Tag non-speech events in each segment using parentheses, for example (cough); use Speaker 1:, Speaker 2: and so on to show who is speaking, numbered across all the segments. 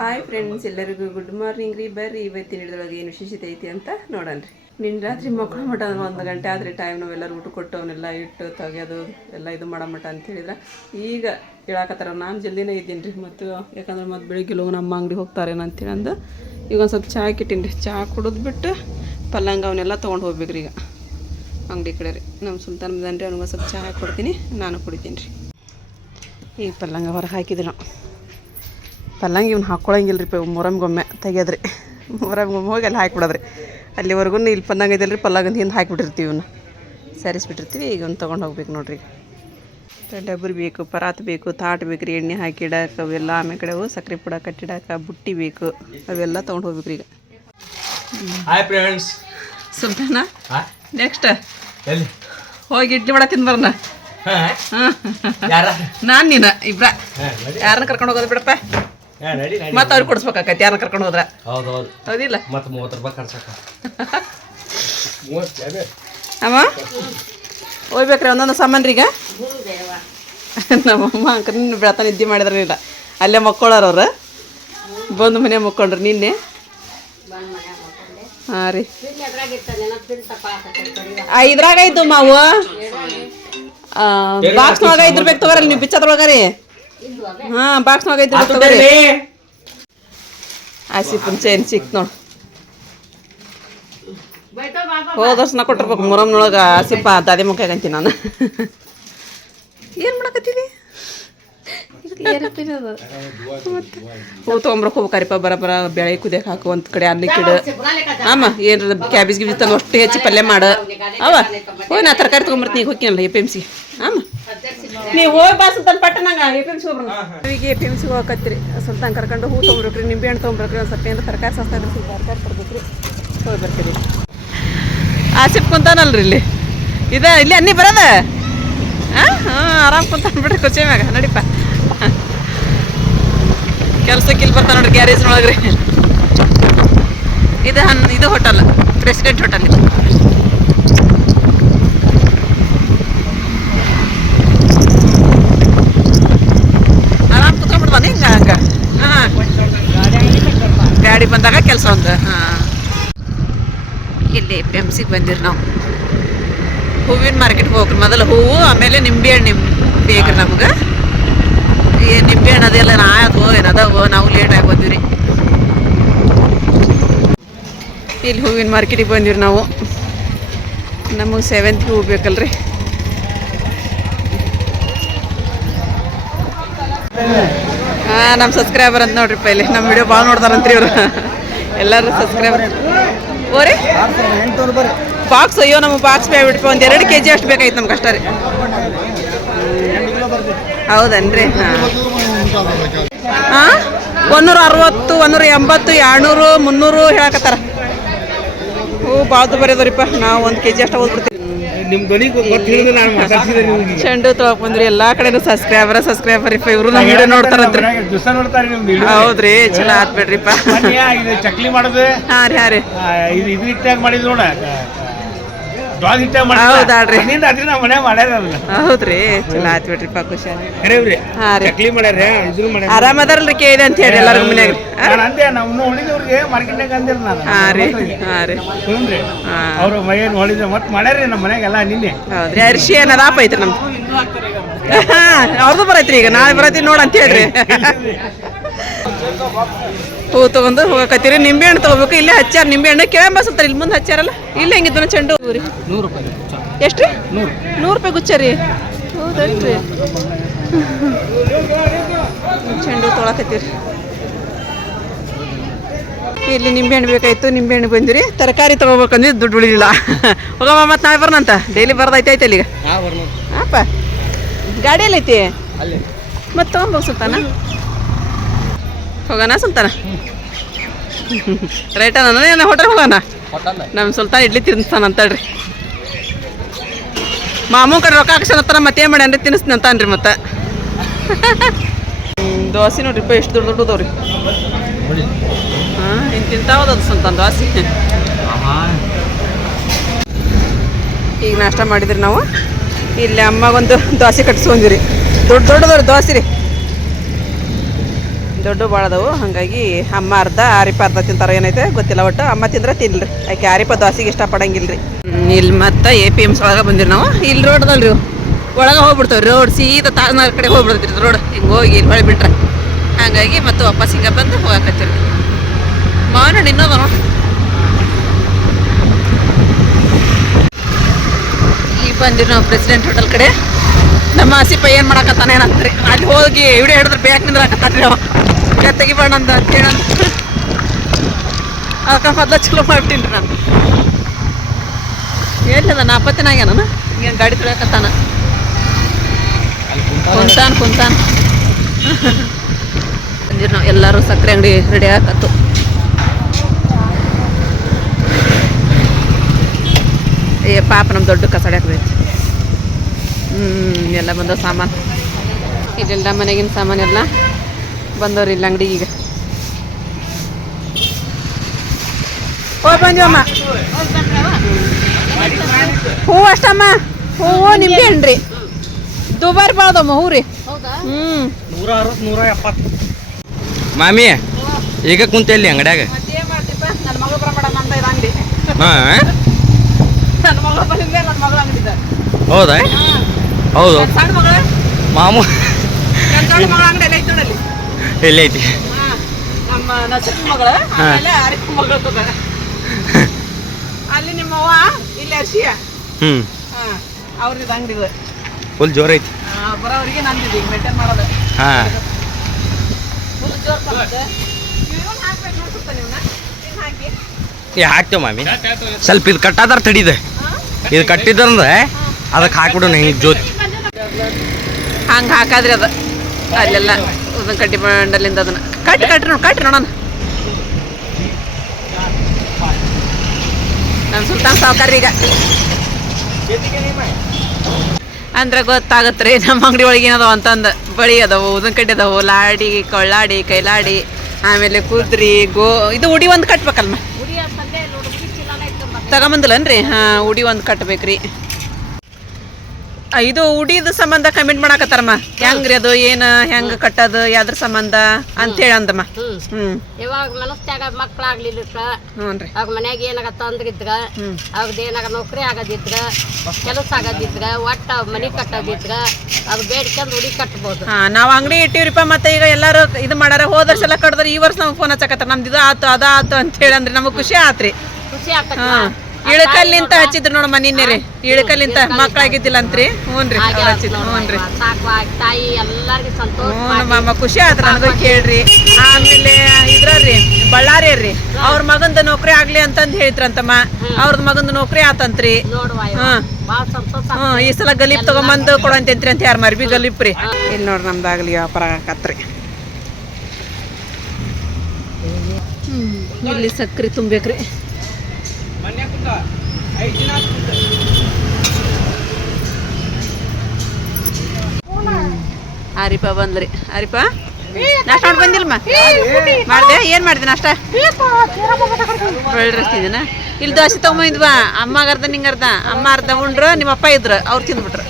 Speaker 1: Hi friends ಎಲ್ಲರಿಗೂ good morning ರೀ. ಬರ್ರಿ, ಇವತ್ತಿನ ಹಿಡಿದೊಳಗೆ ಏನು ವಿಶೇಷತೆ ಐತಿ ಅಂತ ನೋಡೋಣ ರೀ. ನಿನ್ನ ರಾತ್ರಿ ಮಕ್ಕಳು ಮಟ ಒಂದು ಗಂಟೆ ಆದರೆ ಟೈಮ್ ನಾವೆಲ್ಲರೂ ಊಟ ಕೊಟ್ಟು ಅವನ್ನೆಲ್ಲ ಇಟ್ಟು ತೆಗೆಯೋದು ಎಲ್ಲ ಇದು ಮಾಡೋ ಮಠ ಅಂತ ಹೇಳಿದ್ರೆ. ಈಗ ಹೇಳಕತ್ತಾರ, ನಾನು ಜಲ್ದಿನೇ ಇದ್ದೀನಿ ರೀ ಮತ್ತು ಯಾಕಂದ್ರೆ ಮತ್ತೆ ಬೆಳಿಗ್ಗೆ ಲೋಗ ನಮ್ಮ ಅಂಗಡಿ ಹೋಗ್ತಾರೆ ಅಂತೇಳಿ ಅಂದು ಈಗ ಒಂದು ಸ್ವಲ್ಪ ಚಹಾ ಇಟ್ಟಿನಿ ರೀ. ಚಹಾ ಕುಡಿದ್ಬಿಟ್ಟು ಪಲ್ಲಂಗ ಅವನ್ನೆಲ್ಲ ತೊಗೊಂಡು ಹೋಗ್ಬೇಕ್ರಿ ಈಗ ಅಂಗಡಿ ಕಡೆ ರೀ. ನಮ್ಮ ಸುಲ್ತಾನ್ ಬಂದನ್ರಿ ಅವ್ನಿಗೆ ಸ್ವಲ್ಪ ಚಹಾ ಕೊಡ್ತೀನಿ, ನಾನು ಕುಡಿತೀನಿ ರೀ. ಈಗ ಪಲ್ಲಂಗ ಹೊರಗೆ ಹಾಕಿದ್ರು. ಪಲ್ಲಂಗ ಇವ್ನು ಹಾಕ್ಕೊಳಂಗಿಲ್ಲ ರೀ ಮೊರಮ್ಗೊಮ್ಮೆ. ತೆಗಿಯೋದ್ರಿ. ಮೊರಮ್ಗೊಮ್ಮೆ ಹೋಗಿ ಅಲ್ಲಿ ಹಾಕಿಬಿಡೋದ್ರಿ. ಅಲ್ಲಿವರೆಗೂ ಇಲ್ಲಿ ಪಲ್ಲಂಗ ಇದೆಯಲ್ಲ ರೀ ಪಲ್ಲಂಗ ಹಿಂದೆ ಹಾಕಿಬಿಟ್ಟಿರ್ತೀವಿ ಇವನ್ನ ಸರಿಸ್ಬಿಟ್ಟಿರ್ತೀವಿ ಈಗ ಒಂದು ತೊಗೊಂಡು ಹೋಗ್ಬೇಕು ನೋಡ್ರಿ ಡಬ್ಬರಿ ಬೇಕು ಪರಾತ್ ಬೇಕು ತಾಟ್ ಬೇಕು ರೀ ಎಣ್ಣೆ ಹಾಕಿ ಇಡಕ್ಕೆ ಅವೆಲ್ಲ ಆಮೇಲೆ ಕಡೆ ಹೋಗಿ ಸಕ್ಕರೆ ಪುಡ ಕಟ್ಟಿಡಕ್ಕೆ ಬುಟ್ಟಿ ಬೇಕು ಅವೆಲ್ಲ ತೊಗೊಂಡು ಹೋಗ್ಬೇಕು ಈಗ.
Speaker 2: ಹಾಯ್ ಫ್ರೆಂಡ್ಸ್
Speaker 1: ನೆಕ್ಸ್ಟ್
Speaker 2: ಎಲ್ಲಿ?
Speaker 1: ಹೋಗಿ ಇಡ್ಲಿ ವಡ ತಿಂದು ಬರೋಣ ನಾನು ನೀನು ಇಬ್ರ. ಯಾರನ್ನ ಕರ್ಕೊಂಡು ಹೋಗೋದು ಬಿಡಪ್ಪ? ಮತ್ತೆ ಅವ್ರಿಗೆ ಕೊಡಿಸ್ಬೇಕಾಕೈತಿ ಯಾರನ್ನ ಕರ್ಕೊಂಡು ಹೋದ್ರ?
Speaker 2: ಹೌದು ಹೌದು
Speaker 1: ಹೌದಿಲ್ಲ?
Speaker 2: ಮತ್ತೆ ಮೂವತ್ತು ರೂಪಾಯಿ ಖರ್ಚಾಕ
Speaker 1: ಅಮ್ಮ? ಹೋಗ್ಬೇಕ್ರಿ ಒಂದೊಂದು ಸಾಮಾನ್ರಿ ಈಗ ನಮ್ಮಮ್ಮ ಅಂಕ ನಿನ್ನ ಬೆಳತ ನಿದ್ದೆ ಮಾಡಿದ್ರೆ ಇಲ್ಲ ಅಲ್ಲೇ ಮಕ್ಕೊಳ್ಳೋರು ಅವ್ರು. ಬಂದು ಮನೆ ಮಕ್ಕೊಂಡ್ರಿ ನಿನ್ನೆ. ಹಾಂ ರೀ. ಆ, ಇದ್ರಾಗ ಇದ್ದು ಮಾವು ಬಾಕ್ಸ್ನೊಳಗ ಇದ್ರಬೇಕು ತಗೋರಲ್ಲ ನೀವು ಬಿಚ್ಚದ್ರೊಳಗ ರೀ. ಹಾಂ ಬಾಕ್ಸ್ನೊಳಗ ಇದ್ರಬೇಕು ತಗೋರಿ ಆಸಿಫನ್ ಚೈನ್ ಸಿಕ್ತು ನೋಡು. ಹೋದ ದರ್ಶನ ನಾ ಕೊಟ್ಟಿರ್ಬೇಕು ಮುರಮ್ನೊಳಗೆ ಆಸಿಫ ದಾದಿ ಮುಖ ಅಂತೀನಿ ನಾನು. ಏನ್ ಮಾಡಕತ್ತೀವಿ ಹೂ ತೊಗೊಂಬ್ರಕ್ಕೆ ಹೋಗ್ಬೇಕಾರಿಪ್ಪ ಬರ ಬರ ಬೆಳೆ ಕುದಿಯಕ್ಕೆ ಹಾಕು ಒಂದು ಕಡೆ ಅನ್ನಕ್ಕಿಡು ಆಮ ಏನು ಕ್ಯಾಬೇಜ್ ಗಿಬೇಜ್ ತಂದು ಅಷ್ಟು ಹೆಚ್ಚಿ ಪಲ್ಯ ಮಾಡು. ಅವ ಹೋಯ್ ನಾ ತರಕಾರಿ ತೊಗೊಂಬರ್ತೀನಿ ಈಗ ಹೋಗ್ತೀನಲ್ಲ ಎ ಪಿ ಎಂ ಸಿ. ಆಮ. ನೀವು ಹೋಗಿ ಬಾ ಸುಲ್ತಾನ್ ಪಟ್ಟ ನಂಗೆ ಎ ಪಿ ಎಂ ಸಿ ಹೋಗ್ಬರೋಣ ಈಗ ಎ ಪಿ ಎಂ ಸಿ ಹೋಗಕತ್ರಿ ಸುಲ್ತಾನ್ ಕರ್ಕೊಂಡು ಹೂ ತೊಗೊಂಬ್ರಕ್ರಿ ನಿಂಬೆ ಹಣ್ಣು ತೊಗೊಂಬ್ರಕ್ರಿ ಒಂದು ಸ್ವಲ್ಪ ಏನಾರ ತರಕಾರಿ ಸಸ್ತಾ ಇದ್ರೆ ಸ್ವಲ್ಪ ತರಕಾರಿ ತರ್ಬೇಕ್ರಿ ಹೋಗಿ ಬರ್ತೀರಿ. ಆಸಿಫ್ ಕುಂತಾನಲ್ರಿ ಇಲ್ಲಿ. ಇದ ಇಲ್ಲಿ ಅನ್ನಿ ಬರೋದ? ಹಾಂ ಹಾಂ ಆರಾಮ್ ಕುಂತಾನ ಬಿಡ್ರಿ ಕೊಚೆ ಮ್ಯಾಗ ನಡಿಪ. ಕೆಲ್ಸಕ್ಕೆ ಇಲ್ಲಿ ಬರ್ತಾನೆ ನೋಡ್ರಿ ಗ್ಯಾರೇಜ್ನೊಳಗ್ರಿ ಇದು ಹನ್ ಇದು ಹೋಟೆಲ್ ಪ್ರೆಸಿಡೆಂಟ್ ಹೋಟೆಲ್ ಇದು. ಆರಾಮ್ ಕುತ್ಕೊಂಡ್ಬಿಡ್ತಾನೆ ಹಿಂಗ? ಹಂಗ ಗಾಡಿ ಬಂದಾಗ ಕೆಲಸ ಒಂದು. ಹಾಂ. ಇಲ್ಲಿ ಪಿ ಎಂ ಸಿಗೆ ಬಂದಿರಿ ನಾವು. ಹೂವಿನ ಮಾರ್ಕೆಟ್ಗೆ ಹೋಗ್ರಿ. ಮೊದಲು ಹೂವು, ಆಮೇಲೆ ನಿಂಬೆ ಹಣ್ಣು ಬೇಕ್ರಿ ನಮ್ಗೆ. ಈ ನಿಂಬೆಹಣ್ಣು ಅದೆಲ್ಲ ನಾ ಅದು ಏನದಾವ ನಾವು ಲೇಟಾಗಿ ಬಂದಿವ್ರಿ ಇಲ್ಲಿ ಹೂವಿನ ಮಾರ್ಕೆಟಿಗೆ ಬಂದಿವ್ರಿ ನಾವು. ನಮಗೆ ಸೆವೆಂತ್ಗೆ ಹೂ ಬೇಕಲ್ರಿ. ಹಾಂ ನಮ್ಮ ಸಬ್ಸ್ಕ್ರೈಬರ್ ಅಂತ ನೋಡ್ರಿ ಇಲ್ಲಿ ನಮ್ಮ ವಿಡಿಯೋ ಭಾಳ ನೋಡ್ತಾರಂತ್ರಿ ಇವರು. ಎಲ್ಲರೂ ಸಬ್ಸ್ಕ್ರೈಬರ್ ಓರಿ ಬಾಕ್ಸ್ ಅಯ್ಯೋ ನಮ್ಮ ಬಾಕ್ಸ್ ಬೇಬಿಡ್ಪ ಒಂದು ಎರಡು ಕೆ ಜಿ ಅಷ್ಟು ಬೇಕಾಯ್ತು ನಮ್ಗೆ ಅಷ್ಟೇ ರೀ. ಹೌದನ್ರಿ ಹಾಂ. ಒಂದೂರ ಅರವತ್ತು ಒಂದೂರ ಎಂಬತ್ತು ಎರಡುನೂರು ಮುನ್ನೂರು ಹೇಳಕತ್ತಾರ. ಹೂ ಭಾಳ ದುಬಾರಿದವ್ರಿಪ್ಪ ನಾವು ಒಂದು ಕೆ ಜಿ ಅಷ್ಟು ಓದ್ಬಿಡ್ತೀವಿ ಚೆಂಡು ತೊಗೊಳಕ್ ಬಂದ್ರಿ ಎಲ್ಲಾ ಕಡೆನೂ ಸಬ್ಸ್ಕ್ರೈಬರ್ ಸಬ್ಸ್ಕ್ರೈಬರ್ ಇಪ್ಪ ಇವರು ನಮ್ಮ ವಿಡಿಯೋ ನೋಡ್ತಾರಂತ್ರಿ. ಹೌದ್ರಿ ಚಲೋ ಆತ್ ಬಿಡ್ರಿಪ್ಪ.
Speaker 2: ಚಕ್ಲಿ ಮಾಡೋದು.
Speaker 1: ಹಾ ರೀ ಹಾ ರೀ.
Speaker 2: ಇದು ಇದು ಮಾಡಿದ್ರು ಮಾಡಿದ್ ನೋಡ. ಅದ್ರಿ ಮನೆ ಮಾಡ್ಯಾರ
Speaker 1: ಹೌದ್ರಿ ಚಲೋ ಆತ್ ಬಿಡ್ರಿಪ್ಪ ಖುಷಿ ಆಯ್ತು
Speaker 2: ಕರೇವ್ರಿ
Speaker 1: ಹಾಂ ರೀ
Speaker 2: ಚಕ್ಲಿ ಮಾಡ್ಯಾರ
Speaker 1: ಅಂತ ಹೇಳಿ ಮನ್ಯಾಗ
Speaker 2: ನಾನು ಅಂದೆ ನಾವು ಉಳಿದವ್ರಿಗೆ ಮಾರ್ಕೆಟ್ನಾಗ ಅಂದಿರ ನಾನು
Speaker 1: ಹಾಂ ರೀ ಹಾಂ ರೀ
Speaker 2: ಹ್ಞೂನ್ರಿ ಅವ್ರು ಮತ್ತೆ ಮಾಡ್ಯಾರ ನಮ್ಮ ಮನ್ಯಾಗೆಲ್ಲ ನಿನ್ನೆ
Speaker 1: ಹೌದ್ರಿ ಅರಿಶಿ ಏನದ ಆಪ್ ಐತ್ರಿ ನಮ್ದು ಅವ್ರದ್ದು ಬರೈತ್ರಿ ಈಗ ನಾಳೆ ಬರೈತಿ ನೋಡ್ ಅಂತ ಹೇಳ್ರಿ ಹೂ ತಗೊಂಡು ಹೋಗಕತ್ತೀರಿ. ನಿಂಬೆ ಹಣ್ಣು ತಗೋಬೇಕು. ಇಲ್ಲೇ ಹಚ್ಚಾರ. ನಿಂಬೆ ಹಣ್ಣು ಕೇಳಂಬ ಸುತ್ತಾರೆ. ಇಲ್ಲಿ ಮುಂದೆ ಹಚ್ಚಾರಲ್ಲ? ಇಲ್ಲ ಹೆಂಗಿದ್ದು ಚೆಂಡು ಹೂ ರೀ?
Speaker 2: ನೂರು ರೂಪಾಯಿ
Speaker 1: ಎಷ್ಟು ರೀ ನೂರು. ನೂರು ರೂಪಾಯಿ ಗುಚ್ಚ ರೀ. ಹೌದಲ್ರಿ. ಚೆಂಡು ತೊಳಕತ್ತೀರಿ. ಇಲ್ಲಿ ನಿಂಬೆಹಣ್ಣು ಬೇಕಾಯ್ತು. ನಿಂಬೆಹಣ್ಣು ಬಂದಿರಿ. ತರಕಾರಿ ತೊಗೋಬೇಕಂದ್ರೆ ದುಡ್ಡು ಉಳಿಲಿಲ್ಲ. ಹೋಗಮ್ಮ ಮತ್ತೆ ನಾಳೆ ಬರೋಣಂತ ಡೈಲಿ ಬರ್ದೈತೆ ಐತೆ ಅಲ್ಲಿಗ ಅಪ್ಪ ಗಾಡಿಯಲ್ಲಿ ಐತಿ ಮತ್ತೆ ತೊಗೊಂಬೋಗ ಸುಲ್ತಾನ ಹೋಗೋಣ ಸುಲ್ತಾನ? ರೈಟ ನಾನು ಹೋಟೆಲ್ ಹೋಗೋಣ? ನಮ್ಮ ಸುಲ್ತಾನ ಇಡ್ಲಿ ತಿನ್ನಿಸ್ತಾನ ಅಂತಳ್ರಿ ಮಾಮೂ ಕಡೆ ರೊಕ್ಕ ಹಾಕ್ಸೋಣ ಮತ್ತೆ ಏನು ಮಾಡ್ಯಾನ್ರಿ ತಿನ್ನಿಸ್ತೀನಿ ಅಂತಾನ್ರಿ ಮತ್ತೆ. ದೋಸೆ ನೋಡ್ರಿಪ್ಪ ಎಷ್ಟು ದೊಡ್ಡ ದೊಡ್ಡದವ್ರಿ ಹಾಂ ಇನ್ನು ತಿಂತಾವದ ಅದು ಸುಲ್ತಾನ ದೋಸೆ. ಈಗ ನಾಷ್ಟ ಮಾಡಿದ್ರಿ ನಾವು. ಇಲ್ಲಿ ಅಮ್ಮಗೊಂದು ದೋಸೆ ಕಟ್ಸ್ಕೊಂಡಿರಿ ದೊಡ್ಡ ದೊಡ್ಡದವ್ರಿ ದೋಸೆ ರೀ. ದೊಡ್ಡ ಭಾಳ ಅದಾವು. ಹಾಗಾಗಿ ಅಮ್ಮ ಅರ್ಧ ಆರಿಪ ಅರ್ಧ ತಿಂತಾರ ಏನೈತೆ ಗೊತ್ತಿಲ್ಲ, ಒಟ್ಟು ಅಮ್ಮ ತಿಂದ್ರೆ ತಿನ್ರಿ. ಯಾಕೆ ಆರಿಪ ದಾಸಿಗೆ ಇಷ್ಟ ಪಡಂಗಿಲ್ರಿ ಇಲ್ಲಿ ಮತ್ತೆ ಎ ಪಿ ಎಮ್ಸ್ ಒಳಗೆ ಬಂದಿರಿ ನಾವು. ಇಲ್ಲಿ ರೋಡ್ ಒಳಗೆ ಹೋಗಿಬಿಡ್ತಾವೆ ರೋಡ್ ಸೀದಾ ತಾಜ್ನಗರ್ ಕಡೆ ಹೋಗ್ಬಿಡ್ತೀರಿ ರೋಡ್ ಹಿಂಗೆ ಹೋಗಿ ಇಲ್ಲಿ ಹೊಳೆ ಬಿಟ್ರೆ. ಹಾಗಾಗಿ ಮತ್ತೆ ವಾಪಸ್ ಹಿಂಗೆ ಬಂದು ಹೋಗಕತ್ತೀರಿ ಮಾವನ ಇನ್ನೋದ ಈಗ ಬಂದಿರಿ ನಾವು ಪ್ರೆಸಿಡೆಂಟ್ ಹೋಟೆಲ್ ಕಡೆ. ನಮ್ಮ ಆಸಿಪ ಏನು ಮಾಡಕತ್ತಾನ ಏನಂತ್ರಿ. ಅಲ್ಲಿ ಹೋಗಿ ವಿಡಿಯೋ ಹಿಡಿದ್ರೆ ಬ್ಯಾಕ್ ನಿಂದ್ರಾಕತ್ತಾನ್ರಿ ಅವ. ಇಲ್ಲ ತೆಗಿಬೇಡ ಅಂತ ಅಂತೇಳಂತ ಅದಕ್ಕೆ ಮೊದಲ ಚಲೋ ಮಾಡ್ಬಿಟ್ಟಿನಿ ನಾನು. ಎಲ್ಲಿದ? ನಾಪತ್ತಿನಾಗ ನಾನು ಹಿಂಗೆ ಗಾಡಿ ತುಳಿಯಕತ್ತಾನ? ಕುಂತಾನ ಕುಂತಾನ. ಬಂದಿರಿ ನಾವು ಎಲ್ಲರೂ ಸಕ್ಕರೆ ಅಂಗಡಿ ರೆಡಿ ಆಗತ್ತು ಏ, ಪಾಪ ನಮ್ಮ ದೊಡ್ಡ ಕಸಡೆ ಹಾಕ್ಬೇಕು ಹ್ಞೂ ಎಲ್ಲ ಬಂದವು ಸಾಮಾನು. ಇಲ್ಲೆಲ್ಲ ಮನೆಗಿನ ಸಾಮಾನೆಲ್ಲ ಬಂದವ್ರಿ ಇಲ್ಲ ಅಂಗಡಿಗೆ ಈಗ. ಓ ಬಂಜಮ್ಮ ಹೂವು ಅಷ್ಟಮ್ಮ. ಹೂವು ನಿಂಬೆ ಹಣ್ಣ್ರಿ ದುಬಾರಿ ಬಾಳ್ದಮ್ಮ ಹೂ ರೀ. ಹ್ಞೂ
Speaker 2: ನೂರ ಅರವತ್ತು ನೂರ ಎಪ್ಪತ್ತು
Speaker 3: ಮಾಮಿ ಈಗ ಕುಂತೆಲ್ಲಿ ಅಂಗಡ್ಯಾಗ?
Speaker 1: ಅಂಗಡಿ.
Speaker 3: ಹೌದಾ? ಹೌದು.
Speaker 1: ನನ್ನ ಸಣ್ಣ ಮಗಳು.
Speaker 3: ಮಾಮು
Speaker 1: ನನ್ನ ಸಣ್ಣ ಮಗಳ ಅಂಗಡಿ ಎಲ್ಲ ಐತೆ ನೋಡಲ್ಲಿ
Speaker 3: ಎಲ್ಲೈತಿ
Speaker 1: ಹಾ, ನಮ್ಮ ಚಿಕ್ಕ ಮಗಳು ಆಮೇಲೆ ಅರಿಪ ಮಗಳು (laughs) ಅಲ್ಲಿ ನಿಮ್ಮ ಅವ್ವ ಇಲ್ಲಿ ಅರ್ಶಿಯ?
Speaker 3: ಹ್ಮ್.
Speaker 1: ಹಾ ಅವ್ರದ್ದು ಅಂಗಡಿದು
Speaker 3: ಫುಲ್ ಜೋರ್ ಐತಿ.
Speaker 1: ಬರೋರಿಗೆ ನಂದಿದೆ ಈಗ ಮೇಂಟೈನ್ ಮಾಡೋದು.
Speaker 3: ಹಾಂ.
Speaker 1: ಫುಲ್ ಜೋರ್
Speaker 3: ಏ ಹಾಕ್ತೇವೆ ಮಾಮಿ. ಸ್ವಲ್ಪ ಇದು ಕಟ್ಟಾದಾರ ತಡಿದೆ. ಇದು ಕಟ್ಟಿದ್ರಂದ್ರೆ ಅದಕ್ಕೆ ಹಾಕ್ಬಿಡೋಣ ಹಿಂಗೆ ಜೋತಿ.
Speaker 1: ಹಂಗೆ ಹಾಕಾದ್ರಿ ಅದು. ಅಲ್ಲೆಲ್ಲ ಉದನ್ ಕಟ್ಟಿ ಮಂಡಲಿಂದ ಅದನ್ನ. ಕಟ್ಟಿ ಕಟ್ಟಿ ನೋಡಿ, ಕಟ್ಟಿ ನೋಡೋಣ. ನಮ್ಮ ಸುಲ್ತಾನ್ ಸಾವುಕಾರ ಈಗ. ಅಂದ್ರೆ ಗೊತ್ತಾಗತ್ರಿ, ನಮ್ಮ ಅಂಗಡಿ ಒಳಗೆ ಏನದಾವ ಅಂತಂದು. ಬಳಿ ಅದಾವು ಉದನ್ ಕಡ್ಡಿ ಅದಾವು, ಲಾಡಿ, ಕೊಳ್ಳಾಡಿ, ಕೈಲಾಡಿ, ಆಮೇಲೆ ಕುದ್ರಿ, ಗೋ, ಇದು ಉಡಿ ಒಂದು ಕಟ್ಬೇಕಲ್ಮ? ತಗೊಂಬಂದಿಲ್ಲನ್ರಿ? ಹಾಂ, ಉಡಿ ಒಂದು ಕಟ್ಬೇಕ್ರಿ. ಇದು ಉಡಿದ ಸಂಬಂಧ ಕಮೆಂಟ್ ಮಾಡಾಕತ್ತಾರಮ್ಮ. ಹೆಂಗ್ರಿ ಅದು ಏನು ಹೆಂಗ್ ಕಟ್ಟೋದು ಯಾವ್ದ್ರ ಸಂಬಂಧ ಅಂತೇಳಿ ಅಂದಮ್ಮ ಹ್ಮ್.
Speaker 4: ಇವಾಗ ಮನಸ್ತಾಗ ಮಕ್ಳಾಗ್ಲಿಲ್ಲಕ್ಕ.
Speaker 1: ಹ್ಞೂ ರೀ
Speaker 4: ಅವಾಗ ಮನ್ಯಾಗ ಏನಾಗತ್ತ ಅಂದ್ರಿದ್ರ ಅವಾಗ ಏನಾಗ ನೌಕರಿ ಆಗದಿದ್ರ ಕೆಲಸ ಆಗದಿದ್ರ ಒಟ್ಟ ಮನಿ ಕಟ್ಟದಿದ್ರ ಅದು ಬೇಡ್ಕೊಂಡ್ ಉಡಿ ಕಟ್ಬೋದು.
Speaker 1: ಹಾ ನಾವ್ ಅಂಗಡಿ ಇಟ್ಟಿವ್ರಿಪ್ಪ ಮತ್ತೆ ಈಗ ಎಲ್ಲಾರು ಇದು ಮಾಡಾರ ಹೋದ ವರ್ಷ ಎಲ್ಲ ಕಡ್ದ್ರ ಈ ವರ್ಷ ನಮ್ಗೆ ಫೋನ್ ಹಚ್ಚಕತ್ತಾರ. ನಮ್ದು ಇದು ಆತು ಅದ ಆತು ಅಂತ ಹೇಳಿ ಅಂದ್ರೆ ನಮಗ್ ಖುಷಿ ಆತ್ರಿ.
Speaker 4: ಖುಷಿ ಆಗ್ತದ
Speaker 1: ಹಾ. ಇಳಕಲ್ಲಿಂತ ಹಚ್ಚಿದ್ರು ನೋಡಮ್ಮ ನಿನ್ನೆ ಮಕ್ಕಳಾಗಿದ್ದಿಲ್ಲ ಮಕ್ಳಾಗಿದ್ದಿಲ್ಲ ಅಂತ್ರಿ ಹ್ಞೂನ್ರಿ ಹಚ್ಚಿದ್ರು. ಹ್ಞೂನ್ರಿ
Speaker 4: ಸಾಕು ತಾಯಿ ಎಲ್ಲಾರ್ಗಿ ಸಂತೋಷ
Speaker 1: ಹ್ಞೂ ನಮ್ಮ ಖುಷಿ ಆದ್ರ ನನಗೂ ಕೇಳ್ರಿ. ಆಮೇಲೆ ಇದ್ರಿ ಬಳ್ಳಾರಿ ರೀ ಅವ್ರ ಮಗಂದ ನೌಕರಿ ಆಗ್ಲಿ ಅಂತಂದ್ ಹೇಳಿದ್ರಂತಮ್ಮ. ಅವ್ರದ್ ಮಗಂದ ನೌಕರಿ ಆತಂತ್ರಿ.
Speaker 4: ನೋಡುವ
Speaker 1: ಹಾ
Speaker 4: ಸಂತೋಷ
Speaker 1: ಹ್ಞೂ ಈ ಸಲ ಗಲೀಪ್ ತಗೊಂಬಂದು ಕೊಡಂತ್ರಿ ಅಂತ ಯಾರು ಮರ್ಬಿ ಗಲೀಪ್ ರೀ. ಇಲ್ಲಿ ನೋಡ್ರಿ ನಮ್ದಾಗ್ಲಿ ವ್ಯಾಪಾರ ಆಗತ್ರಿ ಇಲ್ಲಿ ಸಕ್ರಿ ತುಂಬೇಕ್ರಿ ಆರಿಪ ಬಂದ್ರಿ. ಆರಿಪ ನಾಷ್ಟ ಮಾಡಿ ಬಂದಿಲ್ಲಮ್ಮ? ಮಾಡ್ದೆ? ಏನ್ ಮಾಡಿದೆ ನಾಷ್ಟ? ಬೆಳ್ರಿಸ್ತಿದ್ದೀನ ಇಲ್ಲಿ ದೋಸೆ ತಗೊಂಬಂದ್ವಾ ಅಮ್ಮ ಅರ್ಧ ನಿಂಗೆ ಅರ್ಧ. ಅಮ್ಮ ಅರ್ಧ ಉಂಡ್ರು ನಿಮ್ಮ ಅಪ್ಪ ಇದ್ರು. ಅವ್ರು ತಿಂದ್ಬಿಟ್ರು.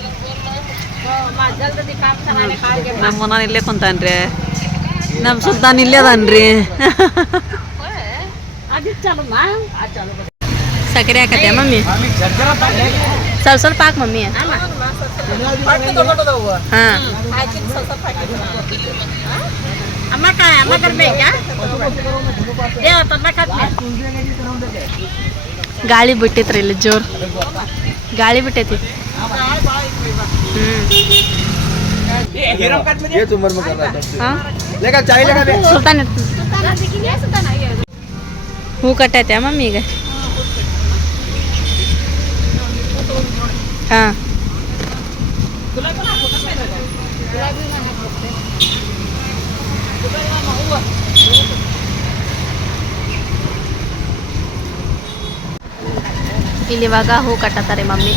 Speaker 1: ನಮ್ಮ ನಾನು ಇಲ್ಲೇ ಕುಂತಾನ್ರಿ. ನಮ್ಮ ಸುಲ್ತಾನ್ ಇಲ್ಲೇ ಅದನ್ರಿ.
Speaker 5: ಸಕ್ಕರೆ ಹಾಕತ್ತೆ ಮಮ್ಮಿ ಸ್ವಲ್ಪ ಸ್ವಲ್ಪ ಹಾಕ್ ಮಮ್ಮಿ ಹಾ
Speaker 4: ಅಮ್ಮ ಕಾಯ ಅಮ್ಮ ತರ್ಬೇಕಾ ದೇವ ತರ್ಬೇಕಾತ್ಲೆ
Speaker 5: ಗಾಳಿ ಬಿಟ್ಟೈತ್ರಿ ಇಲ್ಲಿ ಜೋರ್ ಗಾಳಿ ಬಿಟ್ಟೈತಿ ಹಾ ಸುಲ್ತಾನ್ ಇರ್ತದೆ ಹೂ ಕಟ್ಟೈತೆ ಮಮ್ಮಿ ಈಗ ಹಾ. ಇಲ್ಲಿ ಇವಾಗ ಹೂ ಕಟ್ಟತ್ತಾರೆ ಮಮ್ಮಿ.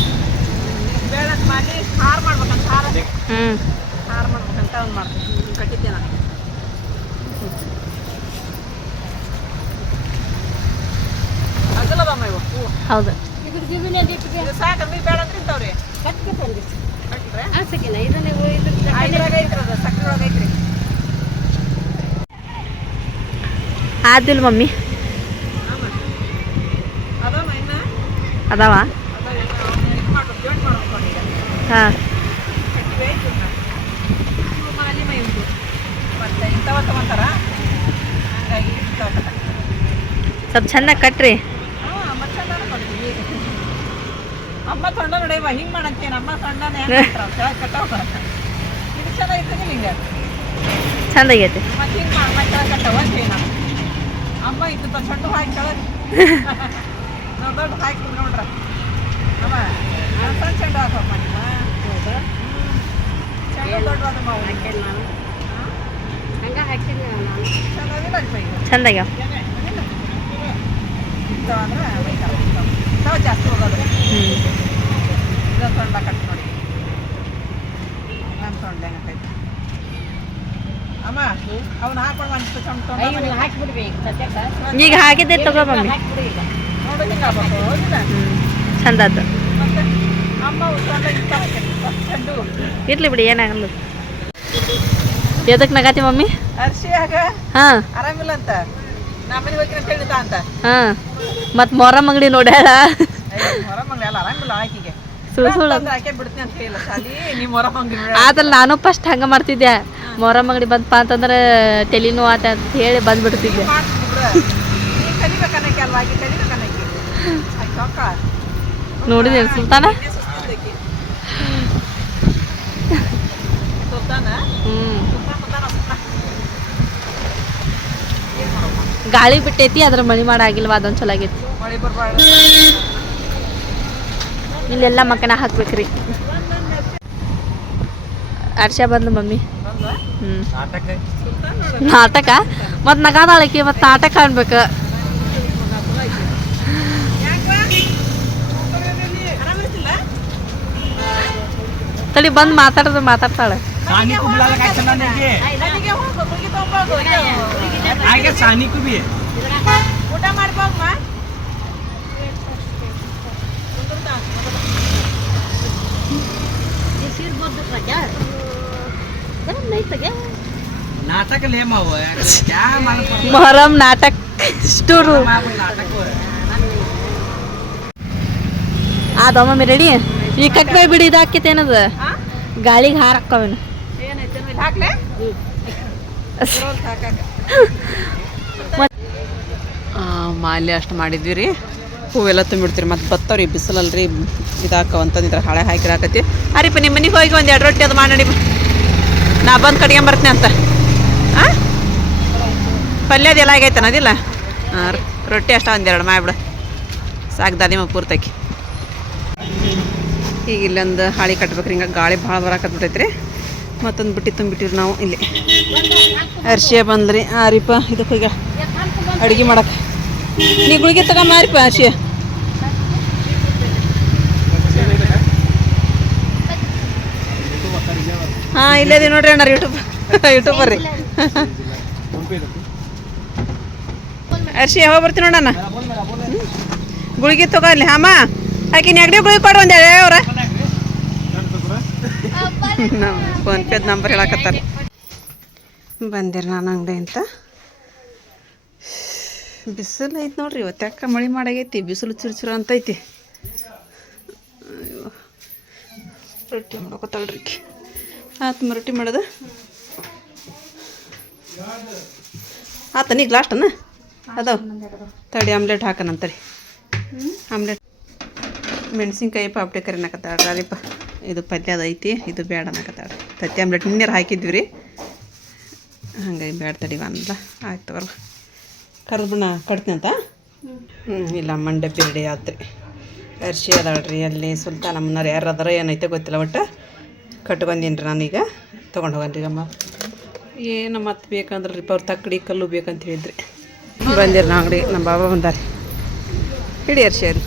Speaker 1: ಹೂವು
Speaker 5: ಹೌದು.
Speaker 1: ಬೇಡ ಅಂತ ತಿಂತಾವ್ರಿ
Speaker 4: ಹಾಸಿಗೆನ ಇದನ್ನೇ
Speaker 1: ಐತ್ರಿ ಅದು ಸಕ್ಕರೆ ಒಳಗೆ ಐತ್ರಿ.
Speaker 5: ಆದಿಲ್ಲ ಮಮ್ಮಿ.
Speaker 1: ಅದಾವ ಇನ್ನ?
Speaker 5: ಅದಾವ?
Speaker 1: ಕಟ್ರಿ ಇದು ಮಾಡ್ಬೇಕು ಜಾಯಿಂಟ್ ಮಾಡ್ಬೇಕು ಈಗ
Speaker 5: ಹಾಂ
Speaker 1: ಕಟ್ಟಿವೆ ಇವನ್ನ. ಇವು ಮಾಲಿ ಮೈ ಉಂಟು ಮತ್ತೆ ಇಂಥವ ತಗೊಂತಾರ ಹಂಗಾಗಿ ಇಂಥವ ತಗೊಂತಾರೆ.
Speaker 5: ಸ್ವಲ್ಪ ಚೆನ್ನಾಗಿ ಕಟ್ರಿ
Speaker 1: ಹಾ, ಅಮ್ಮ ಚಂದನ ಕೊಡ್ತೀವಿ. ಅಮ್ಮ ತೊಂಡ ನೋಡಿವ ಹಿಂಗ್ ಮಾಡಂತೇನ ಅಮ್ಮ ತೊಂಡನ ಕಟ್ಟವ? ಇದು ಚೆನ್ನಾಗಿರ್ತದೆ ಹಿಂಗ
Speaker 5: ಚಂದಾಗೈತಿ
Speaker 1: ಮತ್ತೆ ಹಿಂಗ್ ಮಾಡ ಮತ್ತೆ ಕಟ್ಟವ? ಅಂತೇನ ಅಮ್ಮ ಇದು ಚಂಡು ಹಾಕಿ ಕೆಳಗೆ (laughs) ನಾವು ದೊಡ್ಡ ಹಾಕಿ ನೋಡ್ರ. ಅಮ್ಮ ಚಂಡ ಸಣ್ಣ ಚೆಂಡು ಹಾಕಮ್ಮ ನಿಮ್ಮ. ಚೆಂಡು ದೊಡ್ಡವಾದ ಮಾವು.
Speaker 4: ಹಾಕೇನಿ ನಾನು? ಹಂಗ ಹಾಕಿನಿ ನಾನು?
Speaker 1: ಚೆನ್ನಾಗಿಲ್ಲ ಚಂದ
Speaker 5: ಚಂದಾಗ್ಯಾವ?
Speaker 1: ಇಂಥವು ಅಂದ್ರೆ ಜಾಸ್ತಿ ಹೋಗೋದು. ಇದೊಂದು ತೊಂಡ ಕಟ್ ನೋಡಿ. ಹೆಂಗೈತೆ ಅಮ್ಮ ಅವನು ಹಾಕೊಂಡು
Speaker 4: ಹಾಕಿಬಿಡ್ಬೇಕು ಸದ್ಯಕ್ಕೆ.
Speaker 5: ಈಗ ಹಾಕಿದ್ದೆ ತಗೋ ಮಮ್ಮಿ.
Speaker 4: ಹಾಕ್ಬಿಡು ಈಗ.
Speaker 1: ನೋಡು ಹಿಂಗೆ ಆಗ್ಬೇಕು ಹೌದಿಲ್ಲ
Speaker 5: ಹ್ಞೂ
Speaker 1: ಅಮ್ಮ ಹಾಕಿ ಚೆಂಡು
Speaker 5: ಇರ್ಲಿ ಬಿಡಿ ಏನಾಗಲ್ಲ ಎದಕ್ ನಗಾತಿ ಮಮ್ಮಿ?
Speaker 1: ಅರ್ಶಿ
Speaker 5: ಹಾ.
Speaker 1: ಆರಾಮಿಲ್ಲ ಅಂತ? ನಾ ಮನೆಗೆ ಹೋಗ್ತೀನಿ ಅಂತ ಹೇಳಿದ ಅಂತ?
Speaker 5: ಹಾ. ಮತ್ತೆ ಮೊರ ಅಂಗಡಿ ನೋಡ್ಯಾಳ.
Speaker 1: ಮೊರ ಮಂಗ್ಳ ಎಲ್ಲ ಆರಾಮಿಲ್ಲ ಆಕಿಗೆ
Speaker 5: ಸುಳ್ಳು ಸುಳ್ಳು ಆದ್ರೆ ನಾನು ಫಸ್ಟ್ ಹಂಗ ಮಾಡ್ತಿದ್ದೆ. ಮೊರಮ್ ಅಂಗಡಿ ಬಂತಪ್ಪ ಅಂತಂದ್ರೆ ತಲೆನೂ ಆತ ಅಂತ ಹೇಳಿ ಬಂದ್ಬಿಡ್ತಿದ್ದೆ.
Speaker 1: ಬಿಡ್ತಿದ್ದೆ ಬಿಡು. ನೀ ಕಲಿಬೇಕನ್ನಕ್ಕೆ ಅಲ್ವಾ? ಆಕೆ ಕಲಿಬೇಕನ್ನಕ್ಕೆ ಆಕೆ ಮಕ್ಕಳ
Speaker 5: ನೋಡಿದೆ ಸುಲ್ತಾನ. ಗಾಳಿ ಬಿಟ್ಟೈತಿ ಅದ್ರ ಮಳಿ ಮಾಡಾಗಿಲ್ವಾ ಅದೊಂದು ಚಲೋ ಆಗೈತಿ
Speaker 1: ಮಳೆ ಬರ್ಬಾರ್ದು.
Speaker 5: ಇಲ್ಲೆಲ್ಲ ಮಕ್ಕನ ಹಾಕ್ಬೇಕ್ರಿ. ಅರ್ಷ ಬಂದು ಮಮ್ಮಿ. ಹ್ಞೂ ನಾಟಕ? ಮತ್ತು ನಗಾದಾಳಕಿ ಮತ್ತು ನಾಟಕ ಕಾಣ್ಬೇಕು ತಡಿ ಬಂದು ಮಾತಾಡೋದು ಮಾತಾಡ್ತಾಳೆ.
Speaker 2: ಸಾನಿ ಕುಬ್ಲಾಲ नाटक लय माव त्या मला पण-
Speaker 5: ಮೊಹರಂ ನಾಟಕ ಸ್ಟೂರು
Speaker 2: आपण नाटक वर.
Speaker 5: ಆದ ಮಮ್ಮಿ ರೆಡಿ ಈ ಕಟ್ಬೆ ಬಿಡಿ ಇದಾಕೈತೆ ಏನದ ಗಾಳಿಗೆ ಹಾರ ಹಾಕ್ಕವೇನು
Speaker 1: ಏನೈತೆ ಇದು ಹಾಕ್ಲೆ (laughs) ಮಾಲ್ಯ ಅಷ್ಟು ಮಾಡಿದ್ವಿ ರೀ ಹೂವೆಲ್ಲ ತುಂಬಿಡ್ತೀರಿ. ಮತ್ತು ಬತ್ತವ್ರಿ ಬಿಸಿಲಲ್ರಿ ರೀ ಇದಾಕವಂತಂದ್ರೆ ಹಳೆ ಹಾಕಿರಾಕತಿ ಅರಿಪ್ಪ ನಿಮ್ಮ ಮನೆಗೆ ಹೋಗಿ ಒಂದು ಎರಡು ರೊಟ್ಟಿ ಅದು ಮಾಡಿ ನಾ ಬಂದು ಕಟ್ಕೊಂಬರ್ತೀನಿ ಅಂತ. ಹಾಂ ಪಲ್ಯದ ಎಲ್ಲ ಆಗೈತೆ ಅದಿಲ್ಲ? ಹಾಂ ರೊಟ್ಟಿ ಅಷ್ಟ ಒಂದೆರಡು ಮಾಡಿಬಿಡು. ಸಾಕು ದಾದಿಮ ಪೂರ್ತಕಿ. ಈಗ ಇಲ್ಲೊಂದು ಹಾಳಿ ಕಟ್ಬೇಕ್ರಿ, ಹಿಂಗೆ ಗಾಳಿ ಭಾಳ ಬರಾಕತ್ಬಿಟ್ಟೈತೆ ರೀ ಮತ್ತೊಂದು ಬುಟ್ಟಿ ತುಂಬಿಟ್ಟಿರಿ ನಾವು ಇಲ್ಲಿ. ಅರ್ಶಿಯ ಬಂದ್ರಿ. ಆರಿಪ್ಪ ಇದಕ್ಕೆ ಈಗ ಅಡುಗೆ ಮಾಡಕ್ಕೆ ನೀ ಗುಳಿಗೆ ತಗೊಂಬ ಆರಿಪ ಅರ್ಶಿಯ. ಹಾಂ, ಇಲ್ಲೇ ನೋಡ್ರಿ ಅಣ್ಣ ಯೂಟ್ಯೂಬ್ ಯೂಟ್ಯೂಬರ್ ಬರ್ರಿ. ಅರ್ಶಿ, ಯಾವಾಗ ಬರ್ತೀನಿ ನೋಡಣ್ಣ ಗುಳಿಗೆ ತಗೋ ಅಲ್ಲಿ, ಹಾಮ? ಆಕೆ ನೆಗಡಿ ಗುಳಿಗೆ ಕೊಡು ಒಂದು ಅವ್ರ. ನಾವು ಫೋನ್ ಪೇದ ನಂಬರ್ ಹೇಳಕತ್ತಾರ. ಬಂದಿರ ನಾನು ಅಂಗಡಿ ಅಂತ. ಬಿಸಿಲು ಐತೆ ನೋಡ್ರಿ, ಇವತ್ತು ಯಾಕೆ ಮಳೆ ಮಾಡಾಗೈತಿ? ಬಿಸಿಲು ಚುರುಚುರು ಅಂತೈತಿ. ರೊಟ್ಟಿ ಮಾಡ್ಕೊತಾಳ್ರಿ ಆತು ರೊಟ್ಟಿ ಮಾಡೋದು. ಆತ ನೀ ಲಾಸ್ಟನ ಅದಾವ. ತಡಿ ಆಮ್ಲೆಟ್ ಹಾಕನಂತರಿ ಆಮ್ಲೆಟ್. ಮೆಣಸಿನ್ಕಾಯಿ ಪಾಪ್ಡೆ ಕರಿ ಅನ್ನಕತ್ತಾಳ ರಾರಿಪ್ಪ ಇದು ಪಲ್ಯದ ಐತಿ ಇದು ಬೇಡ ಅನ್ನಕತ್ತಾಳ ತತ್ತಿ ಆಮ್ಲೆಟ್ ನೀರು ಹಾಕಿದ್ವಿ ರೀ. ಹಂಗಾಗಿ ಬೇಡ ತಡಿ ಅಂದ್ಲ ಆಯ್ತು ಬರ ಕರೆದು ಬಣ್ಣ ಕಟ್ತೀನಿ ಅಂತ? ಹ್ಞೂ ಇಲ್ಲ ಮಂಡೆ ರೆಡಿ ಆತ್ರಿ. ಅರ್ಶಿ ಅದಾಳ್ರಿ ಅಲ್ಲಿ ಸುಲ್ತಾನ್ ಅಮ್ಮನವ್ರು ಯಾರು ಅದಾರ ಏನೈತೆ ಗೊತ್ತಿಲ್ಲ ಒಟ್ಟು. ಕಟ್ಕೊಂಡೀನಿ ರೀ ನಾನೀಗ. ತೊಗೊಂಡು ಹೋಗನ್ರಿ ಅಮ್ಮ. ಏನು ಮತ್ತೆ ಬೇಕಂದ್ರೆ ರೀ ಅವ್ರು ತಕ್ಕಡಿ ಕಲ್ಲು ಬೇಕಂತ ಹೇಳಿದ್ರಿ ಬಂದಿರಿ ನಾ ಅಂಗಡಿ ನಮ್ಮ ಬಾಬಾ ಬಂದಾರೆ. ಹಿಡಿಯರ್ಷ ಅರ್ಶಿ ರೀ